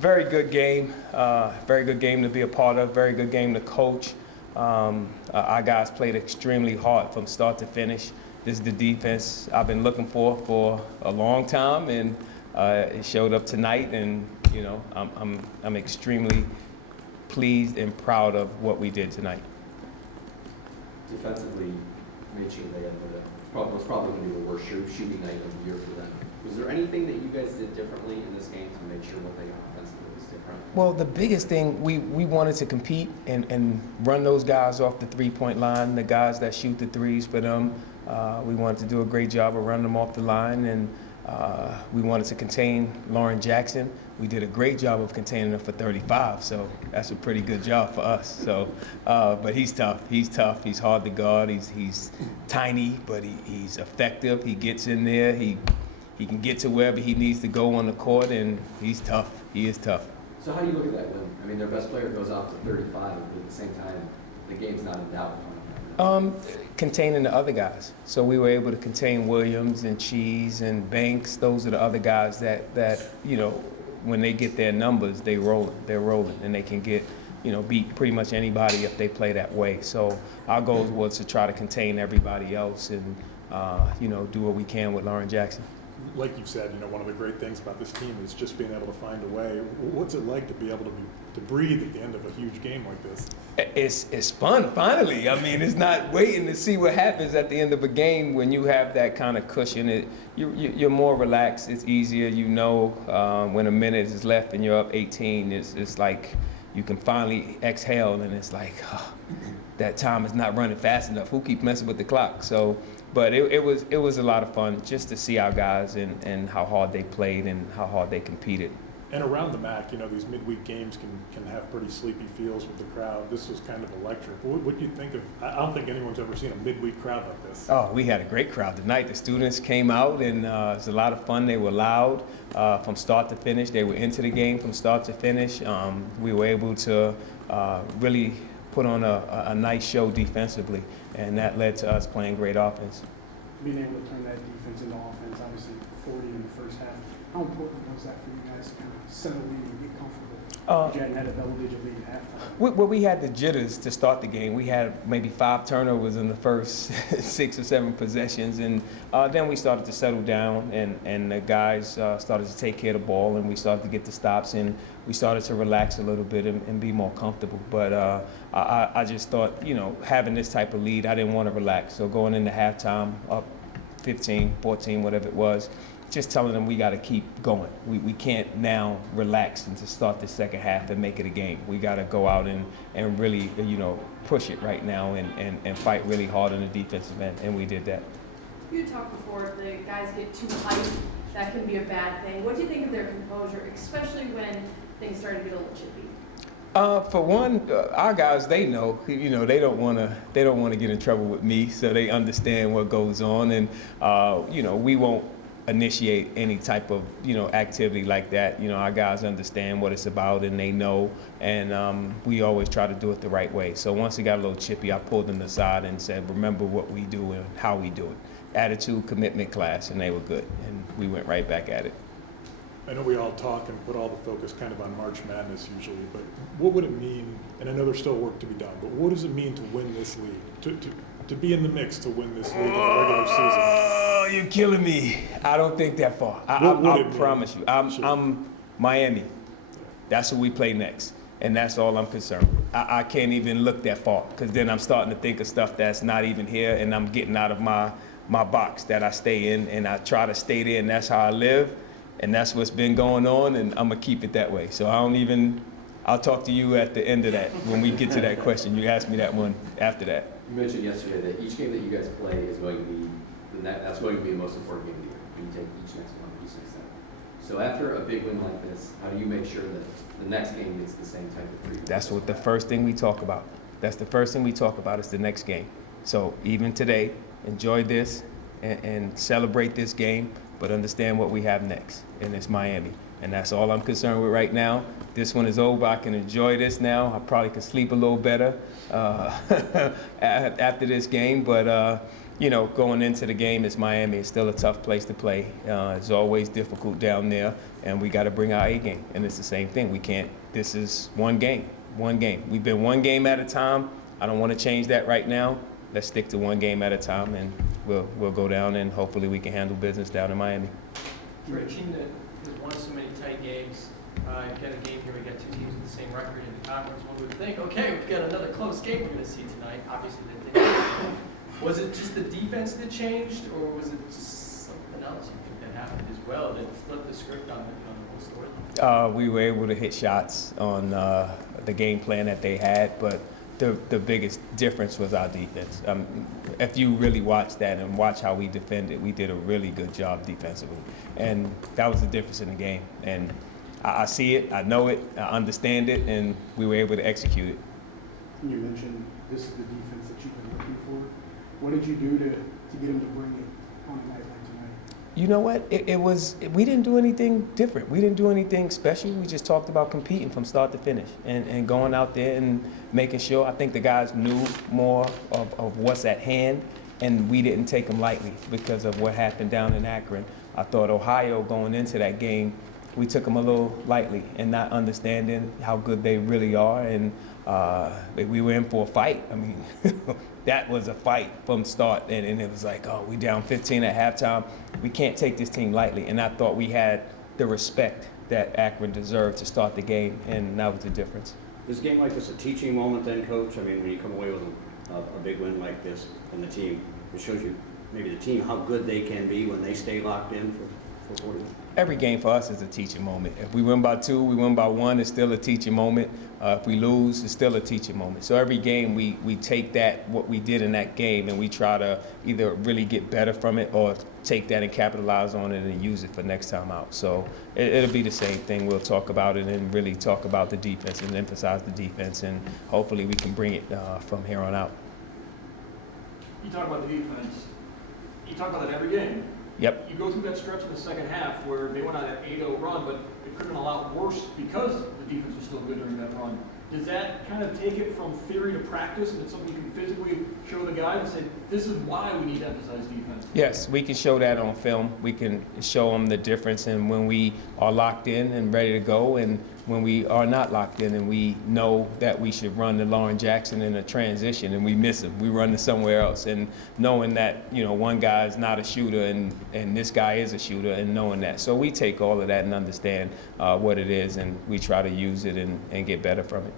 Very good game. Very good game to be a part of. Very good game to coach. Our guys played extremely hard from start to finish. This is the defense I've been looking for a long time, and it showed up tonight. And you know, I'm extremely pleased and proud of what we did tonight. Defensively, made sure they had was probably going to be the worst shooting night of the year for them. Was there anything that you guys did differently in this game to make sure what they got offensively was different? Well, the biggest thing, we wanted to compete and run those guys off the three-point line, the guys that shoot the threes for them. We wanted to do a great job of running them off the line, and we wanted to contain Lauren Jackson. We did a great job of containing him for 35, so that's a pretty good job for us. So, but he's tough. He's tough. He's hard to guard. He's tiny, but he's effective. He gets in there. He can get to wherever he needs to go on the court, and he's tough. He is tough. So how do you look at that win? I mean, their best player goes off to 35, but at the same time, the game's not in doubt. Containing the other guys. So we were able to contain Williams and Cheese and Banks. Those are the other guys that you know, when they get their numbers, they're rolling, and they can get, you know, beat pretty much anybody if they play that way. So our goal was to try to contain everybody else and, you know, do what we can with Lauren Jackson. Like you've said, you know, one of the great things about this team is just being able to find a way. What's it like to be able to breathe at the end of a huge game like this? It's fun, finally. I mean, it's not waiting to see what happens at the end of a game. When you have that kind of cushion, you're more relaxed. It's easier. You know, when a minute is left and you're up 18, it's like you can finally exhale, and it's like, oh, that time is not running fast enough. Who keeps messing with the clock? So. But it was a lot of fun just to see our guys and how hard they played and how hard they competed. And around the MAC, you know, these midweek games can have pretty sleepy feels with the crowd. This was kind of electric. What do you think of? I don't think anyone's ever seen a midweek crowd like this. Oh, we had a great crowd tonight. The students came out, and it was a lot of fun. They were loud from start to finish. They were into the game from start to finish. We were able to really put on a nice show defensively, and that led to us playing great offense. Being able to turn that defense into offense, obviously 40 in the first half. How important was that for you guys to kind of settle in and get comfortable? You hadn't had a double-digit lead at halftime. Well, we had the jitters to start the game. We had maybe 5 turnovers in the first 6 or 7 possessions, and then we started to settle down, and the guys started to take care of the ball, and we started to get the stops, and we started to relax a little bit and be more comfortable. But I just thought, you know, having this type of lead, I didn't want to relax. So going into halftime, up 15, 14, whatever it was, just telling them we got to keep going. We can't now relax and to start the second half and make it a game. We got to go out and really, you know, push it right now and fight really hard on the defensive end, and we did that. You talked before, if the guys get too hyped, that can be a bad thing. What do you think of their composure, especially when things started to get a little chippy? For one, our guys, they know, you know, they don't want to get in trouble with me, so they understand what goes on, and you know, we won't initiate any type of, you know, activity like that. You know, our guys understand what it's about, and they know, and we always try to do it the right way. So once it got a little chippy, I pulled them aside and said, remember what we do and how we do it. Attitude, commitment, class, and they were good, and we went right back at it. I know we all talk and put all the focus kind of on March Madness usually, but what would it mean, and I know there's still work to be done, but what does it mean to win this league, to be in the mix to win this league in the regular season? Oh, you're killing me. I don't think that far. I promise you. I'm Miami. That's who we play next, and that's all I'm concerned with. I can't even look that far, because then I'm starting to think of stuff that's not even here, and I'm getting out of my box that I stay in, and I try to stay there, and that's how I live. And that's what's been going on, and I'm gonna keep it that way. So I'll talk to you at the end of that when we get to that question. You ask me that one after that. You mentioned yesterday that each game that you guys play is going to be that's going to be the most important game of the year. You take each next one, each next time. So after a big win like this, how do you make sure that the next game gets the same type of treatment? That's what the first thing we talk about. That's the first thing we talk about is the next game. So even today, enjoy this and celebrate this game, but understand what we have next, and it's Miami. And that's all I'm concerned with right now. This one is over. I can enjoy this now. I probably could sleep a little better after this game, but going into the game, it's Miami. It's still a tough place to play. It's always difficult down there, and we got to bring our A game. And it's the same thing. We can't. This is one game. We've been one game at a time. I don't want to change that right now. Let's stick to one game at a time, and we'll go down, and hopefully we can handle business down in Miami. For a team that has won so many tight games, you've got a game here, we got two teams with the same record in the conference. One would think, okay, we've got another close game we're going to see tonight. Obviously, they didn't. Was it just the defense that changed, or was it just something else you think that happened as well that flipped the script on the whole storyline? We were able to hit shots on the game plan that they had, but the biggest difference was our defense. If you really watch that and watch how we defended, we did a really good job defensively. And that was the difference in the game. And I see it, I know it, I understand it, and we were able to execute it. You mentioned this is the defense that you've been looking for. What did you do to get them to bring it on a night like tonight? You know what? We didn't do anything different. We didn't do anything special. We just talked about competing from start to finish and going out there and making sure. I think the guys knew more of what's at hand, and we didn't take them lightly because of what happened down in Akron. I thought Ohio going into that game, we took them a little lightly and not understanding how good they really are. And we were in for a fight. I mean, that was a fight from start. And it was like, oh, we down 15 at halftime. We can't take this team lightly. And I thought we had the respect that Akron deserved to start the game, and that was the difference. Is a game like this a teaching moment then, Coach? I mean, when you come away with a big win like this from the team, it shows you maybe the team how good they can be when they stay locked in for 40 minutes. Every game for us is a teaching moment. If we win by 2, we win by 1, it's still a teaching moment. If we lose, it's still a teaching moment. So every game we take that, what we did in that game, and we try to either really get better from it or take that and capitalize on it and use it for next time out. So it'll be the same thing. We'll talk about it and really talk about the defense and emphasize the defense, and hopefully we can bring it from here on out. You talk about the defense. You talk about that every game. Yep. You go through that stretch in the second half where they went on that 8-0 run, but it could have been a lot worse because the defense was still good during that run. Does that kind of take it from theory to practice, and it's something you can physically show the guys and say, this is why we need to emphasize defense? Yes, we can show that on film. We can show them the difference in when we are locked in and ready to go, and when we are not locked in and we know that we should run to Lauren Jackson in a transition and we miss him. We run to somewhere else, and knowing that, one guy is not a shooter and this guy is a shooter, and knowing that. So we take all of that and understand what it is, and we try to use it and get better from it.